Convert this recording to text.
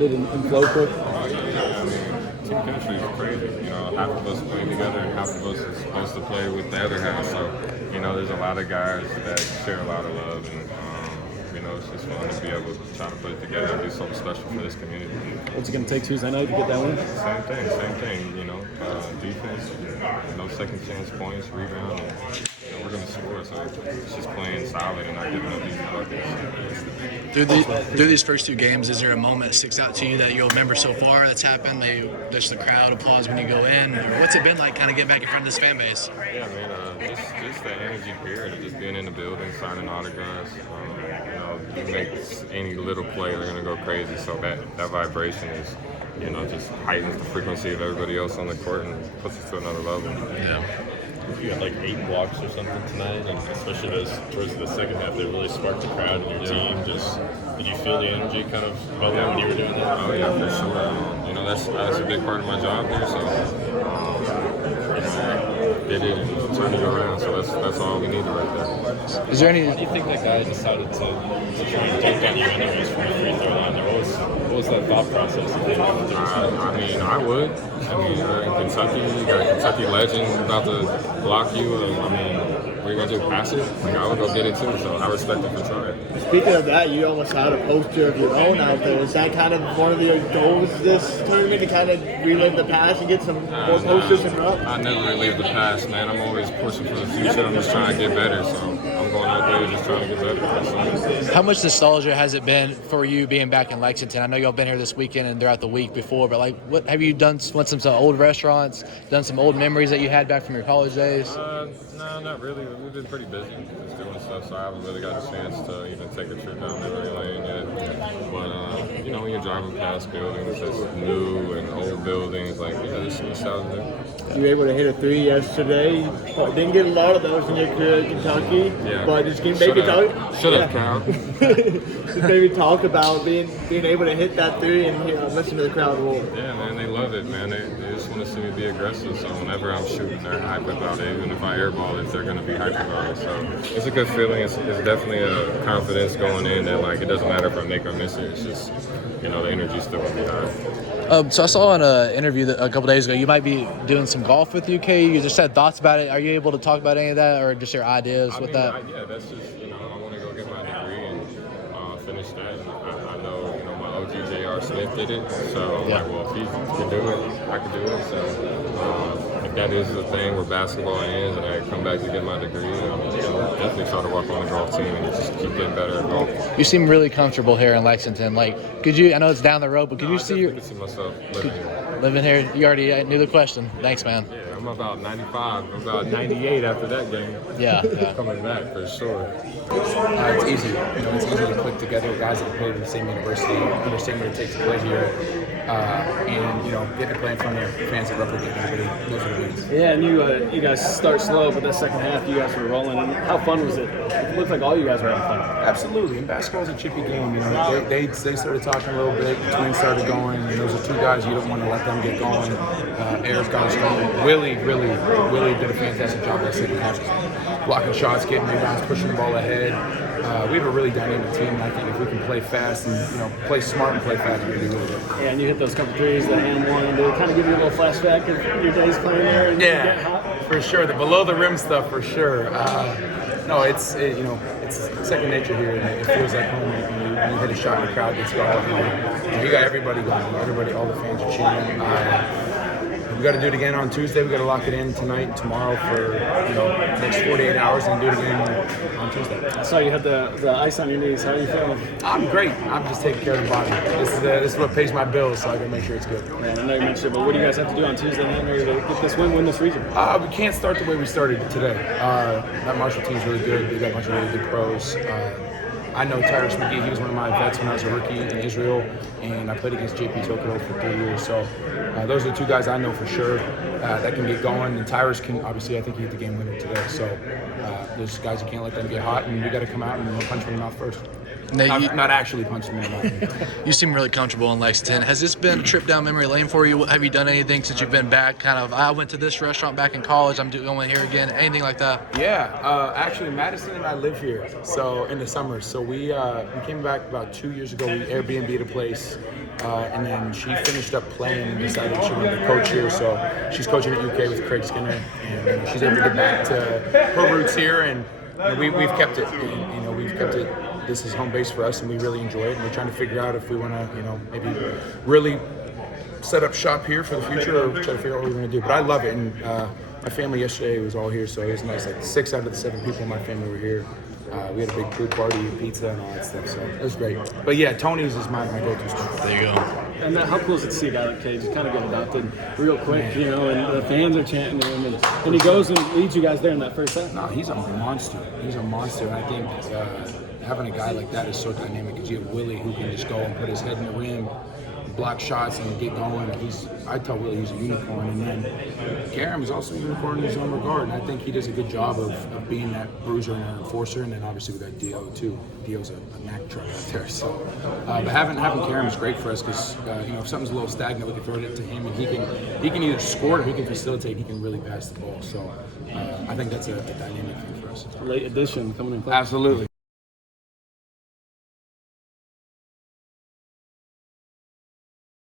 In flow quick. Team chemistry is crazy. Half of us play together and half of us is supposed to play with the other half. So, there's a lot of guys that share a lot of love, and it's just fun to be able to try to put it together and do something special for this community. What's it going to take Tuesday night to get that win? Same thing. Defense, second chance points, rebound, and we're going to score. So it's just playing solid and not giving up these buckets. Through these first two games, is there a moment that sticks out to you that you'll remember so far that's happened? Just the crowd applause when you go in, or what's it been like kind of getting back in front of this fan base? Yeah, man, just the energy here, just being in the building, signing autographs. You make any little play, they're going to go crazy. So that vibration is, just heightens the frequency of everybody else on the court and puts us to another level. Yeah. You had like 8 blocks or something tonight, and especially those towards the second half, they really sparked the crowd and your team. Did you feel the energy kind of building when you were doing that? Oh yeah, for sure. That's a big part of my job here. So did it and turned it around. So that's all we needed right there. Is there any? Why do you think that guy decided to try and dunk on you anyways from the free throw line there? What was that thought process? I would. In Kentucky, you got a Kentucky legend about to block you. What are you going to do, pass it? I would go get it too, so I respect it for trying. Speaking of that, you almost had a poster of your own out there. Is that kind of one of your goals this tournament, to kind of relive the past and get some more posters and up? I never relive the past, man. I'm always pushing for the future. I'm just trying to get better, so I'm going out there just trying to get better. How much nostalgia has it been for you being back in Lexington? I know y'all been here this weekend and throughout the week before, but what have you done? Went to some old restaurants, done some old memories that you had back from your college days? No, not really. We've been pretty busy just doing stuff, so I haven't really got a chance to even take a trip down memory lane yet. But, when you're driving past buildings that's new and old buildings, there's some nostalgia there. You were able to hit a 3 yesterday. Didn't get a lot of those in your career in Kentucky, but just maybe talk. Shut up, Cal. Just maybe talk about being able to hit that 3 and listen to the crowd roar. Yeah, man, they love it, man. They just want to see me be aggressive. So whenever I'm shooting, they're hyped about it. Even if I airball it, they're going to be hyped about it. So it's a good feeling. It's definitely a confidence going in that it doesn't matter if I make or miss it. It's just the energy's still going to be high. So I saw in an interview a couple days ago, you might be doing some golf with UK. You just had thoughts about it. Are you able to talk about any of that, or just your ideas with that? Yeah, that's just I want to go get my degree and finish that. I know my OG J.R. Smith did it, so I'm like, well, if he can do it, I can do it. So if that is the thing where basketball ends and I come back to get my degree, definitely try to work on the golf team and just keep getting better at golf. You seem really comfortable here in Lexington. Could you? I know it's down the road, but could you see? I could see myself living here. Living here, you already knew the question. Thanks, man. Yeah, I'm about 95. I'm about 98 after that game. Yeah. Coming back for sure. It's easy. It's easy to click together. Guys that play at the same university understand what it takes to play here. And get to play in front of fans that represent everybody knows what it means. Yeah, and you guys start slow, but that second half you guys were rolling. And how fun was it? It looked like all you guys were having fun. Absolutely, and basketball's a chippy game. They started talking a little bit. The twins started going. And those are two guys you don't want to let them get going. Eric got us going. Willie did a fantastic job that second half, blocking shots, getting rebounds, pushing the ball ahead. We have a really dynamic team, and I think if we can play fast and play smart and play fast, we're going to be really good. Yeah, and you hit those couple threes, the hand one. Did it kind of give you a little flashback of your days playing there? And yeah, for sure. The below the rim stuff, for sure. It's second nature here, and it feels like home. You hit a shot, and the crowd gets going. You got everybody going. All the fans are cheering. We got to do it again on Tuesday. We got to lock it in tonight, tomorrow for the next 48 hours, and do it again on Tuesday. I saw you had the ice on your knees. How are you feeling? I'm great. I'm just taking care of the body. This is what pays my bills, so I got to make sure it's good. Man, I know you mentioned it, but what do you guys have to do on Tuesday night in order to get this win this region? We can't start the way we started today. That Marshall team's really good. They got a bunch of really good pros. I know Tyrus McGee. He was one of my vets when I was a rookie in Israel, and I played against JP Tokoto for 3 years. So those are the two guys I know for sure that can get going. And Tyrus can, obviously, I think he hit the game winner today. So those guys, you can't let them get hot, and we got to come out and punch them in the mouth first. Not actually punch them in the mouth. You seem really comfortable in Lexington. Has this been a trip down memory lane for you? Have you done anything since you've been back? I went to this restaurant back in college. I'm going here again. Anything like that? Yeah. Actually, Madison and I live here. So in the summer. So we came back about 2 years ago. We Airbnb'd a place. and then she finished up playing and decided she wanted to coach here. So she's coaching at UK with Craig Skinner, and she's able to get back to her roots here. And we've kept it. And, we've kept it. This is home base for us, and we really enjoy it. And we're trying to figure out if we want to, maybe really set up shop here for the future, or try to figure out what we're going to do. But I love it, and my family yesterday was all here, so it was nice. Like 6 out of the 7 people in my family were here. We had a big pool party, pizza, and all that stuff, so it was great. But yeah, Tony's is my go-to spot. There you go. And how cool is it to see a guy like Cage just kind of get adopted real quick, and the fans are chanting him, and he goes and leads you guys there in that first half. No, he's a monster. He's a monster, and I think having a guy like that is so dynamic because you have Willie who can just go and put his head in the rim, block shots, and get going. I tell Willie he's a unicorn, and then Karam is also a unicorn in his own regard, and I think he does a good job of being that bruiser and an enforcer. And then obviously we got Dio too. Dio's a Mack truck out there. So, but having Karam is great for us because if something's a little stagnant, we can throw it to him, and he can either score or he can facilitate. He can really pass the ball. So I think that's a dynamic thing for us. Late addition coming in. Absolutely.